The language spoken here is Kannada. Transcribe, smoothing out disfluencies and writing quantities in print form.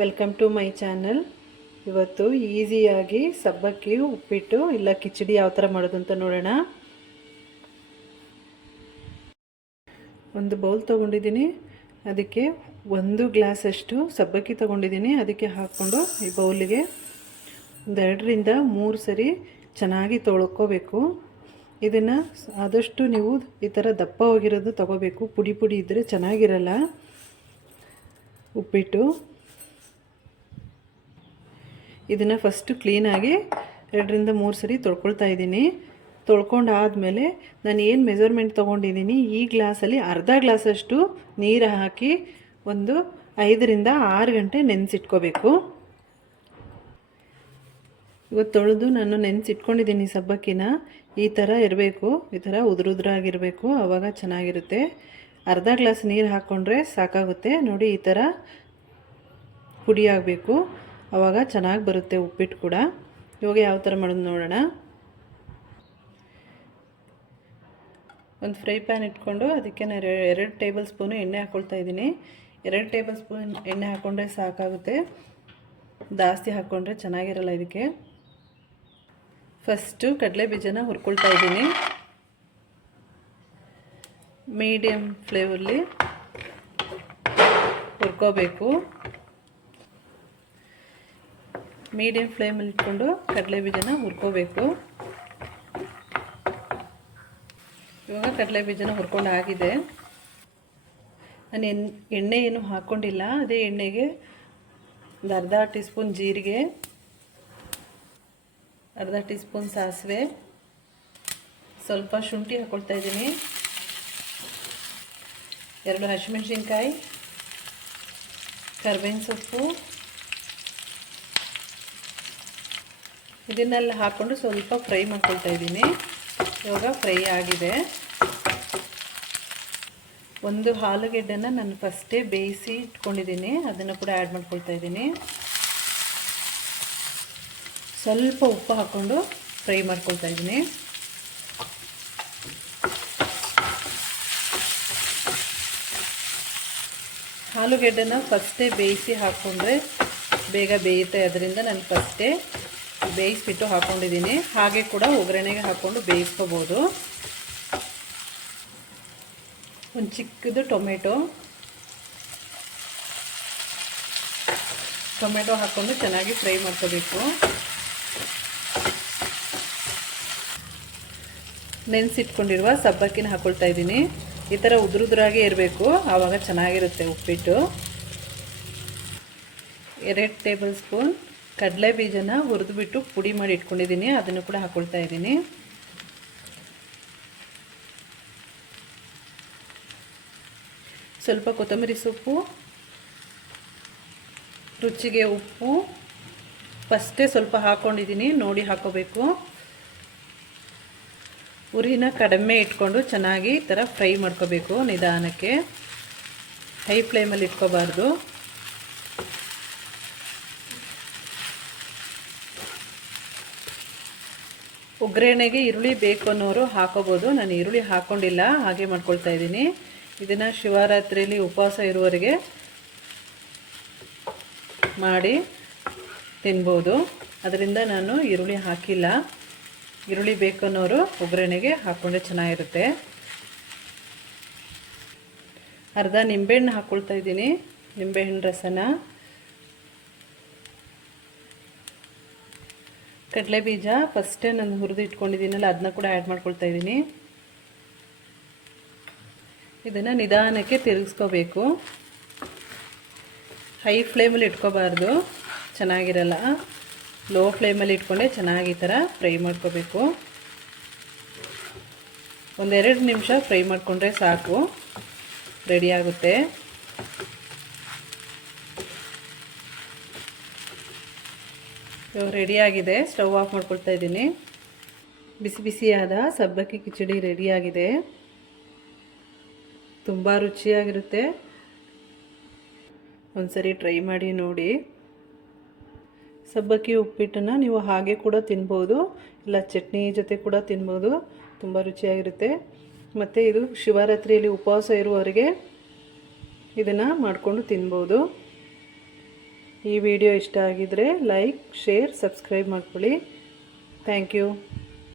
Welcome to my channel. ಇವತ್ತು ಈಸಿಯಾಗಿ ಸಬ್ಬಕ್ಕಿ ಉಪ್ಪಿಟ್ಟು ಇಲ್ಲ ಕಿಚಡಿ ಯಾವ ಥರ ಮಾಡೋದು ಅಂತ ನೋಡೋಣ. ಒಂದು ಬೌಲ್ ತೊಗೊಂಡಿದ್ದೀನಿ, ಅದಕ್ಕೆ 1 ಗ್ಲಾಸಷ್ಟು ಸಬ್ಬಕ್ಕಿ ತೊಗೊಂಡಿದ್ದೀನಿ. ಅದಕ್ಕೆ ಹಾಕ್ಕೊಂಡು ಈ ಬೌಲಿಗೆ 2 ರಿಂದ 3 ಸರಿ ಚೆನ್ನಾಗಿ ತೊಳ್ಕೊಬೇಕು. ಇದನ್ನು ಆದಷ್ಟು ನೀವು ಈ ಥರ ದಪ್ಪ ಹೋಗಿರೋದು ತೊಗೋಬೇಕು. ಪುಡಿ ಪುಡಿ ಇದ್ದರೆ ಚೆನ್ನಾಗಿರಲ್ಲ ಉಪ್ಪಿಟ್ಟು. ಇದನ್ನು ಫಸ್ಟು ಕ್ಲೀನಾಗಿ 2 ರಿಂದ 3 ಸರಿ ತೊಳ್ಕೊಳ್ತಾ ಇದ್ದೀನಿ. ತೊಳ್ಕೊಂಡು ಆದಮೇಲೆ ನಾನು ಏನು ಮೆಜರ್ಮೆಂಟ್ ತೊಗೊಂಡಿದ್ದೀನಿ, ಈ ಗ್ಲಾಸಲ್ಲಿ ಅರ್ಧ ಗ್ಲಾಸಷ್ಟು ನೀರು ಹಾಕಿ ಒಂದು 5 ರಿಂದ 6 ಗಂಟೆ ನೆನೆಸಿಟ್ಕೋಬೇಕು. ಇವತ್ತು ತೊಳೆದು ನಾನು ನೆನೆಸಿಟ್ಕೊಂಡಿದ್ದೀನಿ ಸಬ್ಬಕ್ಕಿನ. ಈ ಥರ ಇರಬೇಕು, ಈ ಥರ ಉದುರುದ್ರಾಗಿರಬೇಕು, ಆವಾಗ ಚೆನ್ನಾಗಿರುತ್ತೆ. ಅರ್ಧ ಗ್ಲಾಸ್ ನೀರು ಹಾಕ್ಕೊಂಡ್ರೆ ಸಾಕಾಗುತ್ತೆ. ನೋಡಿ, ಈ ಥರ ಪುಡಿ ಆಗಬೇಕು, ಆವಾಗ ಚೆನ್ನಾಗಿ ಬರುತ್ತೆ ಉಪ್ಪಿಟ್ಟು ಕೂಡ. ಇವಾಗ ಯಾವ ಥರ ಮಾಡೋದು ನೋಡೋಣ. ಒಂದು ಫ್ರೈ ಪ್ಯಾನ್ ಇಟ್ಕೊಂಡು ಅದಕ್ಕೆ ನಾನು 2 ಟೇಬಲ್ ಸ್ಪೂನು ಎಣ್ಣೆ ಹಾಕ್ಕೊಳ್ತಾ ಇದ್ದೀನಿ. 2 ಟೇಬಲ್ ಸ್ಪೂನ್ ಎಣ್ಣೆ ಹಾಕ್ಕೊಂಡ್ರೆ ಸಾಕಾಗುತ್ತೆ, ಜಾಸ್ತಿ ಹಾಕ್ಕೊಂಡ್ರೆ ಚೆನ್ನಾಗಿರಲ್ಲ ಇದಕ್ಕೆ. ಫಸ್ಟು ಕಡಲೆ ಬೀಜನ ಹುರ್ಕೊಳ್ತಾ ಇದ್ದೀನಿ. ಮೀಡಿಯಮ್ ಫ್ಲೇಮಲ್ಲಿ ಹುರ್ಕೋಬೇಕು. ಮೀಡಿಯಮ್ ಫ್ಲೇಮಲ್ಲಿ ಇಟ್ಕೊಂಡು ಕಡಲೆ ಬೀಜನ ಹುರ್ಕೋಬೇಕು. ಇವಾಗ ಕಡಲೆ ಬೀಜನ ಹುರ್ಕೊಂಡು ಆಗಿದೆ. ನಾನು ಎಣ್ಣೆ ಏನು ಹಾಕ್ಕೊಂಡಿಲ್ಲ. ಅದೇ ಎಣ್ಣೆಗೆ ಒಂದು ಅರ್ಧ ಟೀ ಸ್ಪೂನ್ ಜೀರಿಗೆ, ಅರ್ಧ ಟೀ ಸ್ಪೂನ್ ಸಾಸಿವೆ, ಸ್ವಲ್ಪ ಶುಂಠಿ ಹಾಕ್ಕೊಳ್ತಾ ಇದ್ದೀನಿ, 2 ಹಸಿಮೆಣಸಿನ್ಕಾಯಿ, ಕರಿಬೇವಿನ ಸೊಪ್ಪು, ಇದನ್ನೆಲ್ಲ ಹಾಕ್ಕೊಂಡು ಸ್ವಲ್ಪ ಫ್ರೈ ಮಾಡ್ಕೊಳ್ತಾ ಇದ್ದೀನಿ. ಇವಾಗ ಫ್ರೈ ಆಗಿದೆ. ಒಂದು ಆಲೂಗೆಡ್ಡೆನ ನಾನು ಫಸ್ಟೇ ಬೇಯಿಸಿ ಇಟ್ಕೊಂಡಿದ್ದೀನಿ, ಅದನ್ನು ಕೂಡ ಆ್ಯಡ್ ಮಾಡ್ಕೊಳ್ತಾ ಇದ್ದೀನಿ. ಸ್ವಲ್ಪ ಉಪ್ಪು ಹಾಕ್ಕೊಂಡು ಫ್ರೈ ಮಾಡ್ಕೊಳ್ತಾ ಇದ್ದೀನಿ. ಆಲೂಗೆಡ್ಡೆನ ಫಸ್ಟೇ ಬೇಯಿಸಿ ಹಾಕ್ಕೊಂಡ್ರೆ ಬೇಗ ಬೇಯುತ್ತೆ. ಅದರಿಂದ ನಾನು ಫಸ್ಟೇ ಬೇಯಿಸ್ಬಿಟ್ಟು ಹಾಕ್ಕೊಂಡಿದ್ದೀನಿ. ಹಾಗೆ ಕೂಡ ಒಗ್ಗರಣೆಗೆ ಹಾಕ್ಕೊಂಡು ಬೇಯಿಸ್ಕೋಬೋದು. ಒಂದು ಚಿಕ್ಕದು ಟೊಮೆಟೊ ಹಾಕ್ಕೊಂಡು ಚೆನ್ನಾಗಿ ಫ್ರೈ ಮಾಡ್ಕೋಬೇಕು. ನೆನೆಸಿಟ್ಕೊಂಡಿರುವ ಸಬ್ಬಕ್ಕಿನ ಹಾಕ್ಕೊಳ್ತಾ ಇದ್ದೀನಿ. ಈ ಥರ ಉದುರುದ್ರಾಗೆ ಇರಬೇಕು, ಆವಾಗ ಚೆನ್ನಾಗಿರುತ್ತೆ ಉಪ್ಪಿಟ್ಟು. 2 ಟೇಬಲ್ ಸ್ಪೂನ್ ಕಡಲೆ ಬೀಜನ ಹುರಿದುಬಿಟ್ಟು ಪುಡಿ ಮಾಡಿ ಇಟ್ಕೊಂಡಿದ್ದೀನಿ, ಅದನ್ನು ಕೂಡ ಹಾಕ್ಕೊಳ್ತಾ ಇದ್ದೀನಿ. ಸ್ವಲ್ಪ ಕೊತ್ತಂಬರಿ ಸೊಪ್ಪು, ರುಚಿಗೆ ಉಪ್ಪು ಫಸ್ಟೇ ಸ್ವಲ್ಪ ಹಾಕ್ಕೊಂಡಿದ್ದೀನಿ, ನೋಡಿ ಹಾಕ್ಕೋಬೇಕು. ಉರಿನ ಕಡಿಮೆ ಇಟ್ಕೊಂಡು ಚೆನ್ನಾಗಿ ಈ ಥರ ಫ್ರೈ ಮಾಡ್ಕೋಬೇಕು ನಿಧಾನಕ್ಕೆ. ಹೈ ಫ್ಲೇಮಲ್ಲಿ ಇಟ್ಕೋಬಾರ್ದು. ಒಗ್ಗರಣೆಗೆ ಈರುಳ್ಳಿ ಬೇಕು ಅನ್ನೋರು ಹಾಕೋಬೋದು. ನಾನು ಈರುಳ್ಳಿ ಹಾಕ್ಕೊಂಡಿಲ್ಲ, ಹಾಗೆ ಮಾಡ್ಕೊಳ್ತಾ ಇದ್ದೀನಿ. ಇದನ್ನು ಶಿವರಾತ್ರಿಯಲ್ಲಿ ಉಪವಾಸ ಇರುವವರೆಗೆ ಮಾಡಿ ತಿನ್ಬೋದು. ಅದರಿಂದ ನಾನು ಈರುಳ್ಳಿ ಹಾಕಿಲ್ಲ. ಈರುಳ್ಳಿ ಬೇಕು ಅನ್ನೋರು ಒಗ್ಗರಣೆಗೆ ಹಾಕ್ಕೊಂಡ್ರೆ ಚೆನ್ನಾಗಿರುತ್ತೆ. ಅರ್ಧ ನಿಂಬೆಹಣ್ಣು ಹಾಕ್ಕೊಳ್ತಾ ಇದ್ದೀನಿ, ನಿಂಬೆಹಣ್ಣು ರಸನ. ಕಡಲೆ ಬೀಜ ಫಸ್ಟೇ ನಾನು ಹುರಿದು ಇಟ್ಕೊಂಡಿದ್ದೀನಲ್ಲ, ಅದನ್ನ ಕೂಡ ಆ್ಯಡ್ ಮಾಡ್ಕೊಳ್ತಾ ಇದ್ದೀನಿ. ಇದನ್ನು ನಿಧಾನಕ್ಕೆ ತಿರುಗಿಸ್ಕೋಬೇಕು. ಹೈ ಫ್ಲೇಮಲ್ಲಿ ಇಟ್ಕೋಬಾರ್ದು, ಚೆನ್ನಾಗಿರಲ್ಲ. ಲೋ ಫ್ಲೇಮಲ್ಲಿ ಇಟ್ಕೊಂಡೆ ಚೆನ್ನಾಗಿ ಈ ಥರ ಫ್ರೈ ಮಾಡ್ಕೋಬೇಕು. 1-2 ನಿಮಿಷ ಫ್ರೈ ಮಾಡಿಕೊಂಡ್ರೆ ಸಾಕು, ರೆಡಿ ಆಗುತ್ತೆ. ಇವಾಗ ರೆಡಿಯಾಗಿದೆ. ಸ್ಟವ್ ಆಫ್ ಮಾಡ್ಕೊಳ್ತಾ ಇದ್ದೀನಿ. ಬಿಸಿ ಬಿಸಿಯಾದ ಸಬ್ಬಕ್ಕಿ ಕಿಚಡಿ ರೆಡಿಯಾಗಿದೆ. ತುಂಬ ರುಚಿಯಾಗಿರುತ್ತೆ. ಒಂದ್ಸರಿ ಟ್ರೈ ಮಾಡಿ ನೋಡಿ. ಸಬ್ಬಕ್ಕಿ ಉಪ್ಪಿಟ್ಟನ್ನು ನೀವು ಹಾಗೆ ಕೂಡ ತಿನ್ಬೋದು, ಇಲ್ಲ ಚಟ್ನಿ ಜೊತೆ ಕೂಡ ತಿನ್ಬೋದು. ತುಂಬ ರುಚಿಯಾಗಿರುತ್ತೆ. ಮತ್ತು ಇದು ಶಿವರಾತ್ರಿಯಲ್ಲಿ ಉಪವಾಸ ಇರುವವರಿಗೆ ಇದನ್ನು ಮಾಡಿಕೊಂಡು ತಿನ್ಬೋದು. ಈ ವಿಡಿಯೋ ಇಷ್ಟ ಆಗಿದರೆ ಲೈಕ್, ಶೇರ್, ಸಬ್ಸ್ಕ್ರೈಬ್ ಮಾಡ್ಕೊಳ್ಳಿ. Thank you.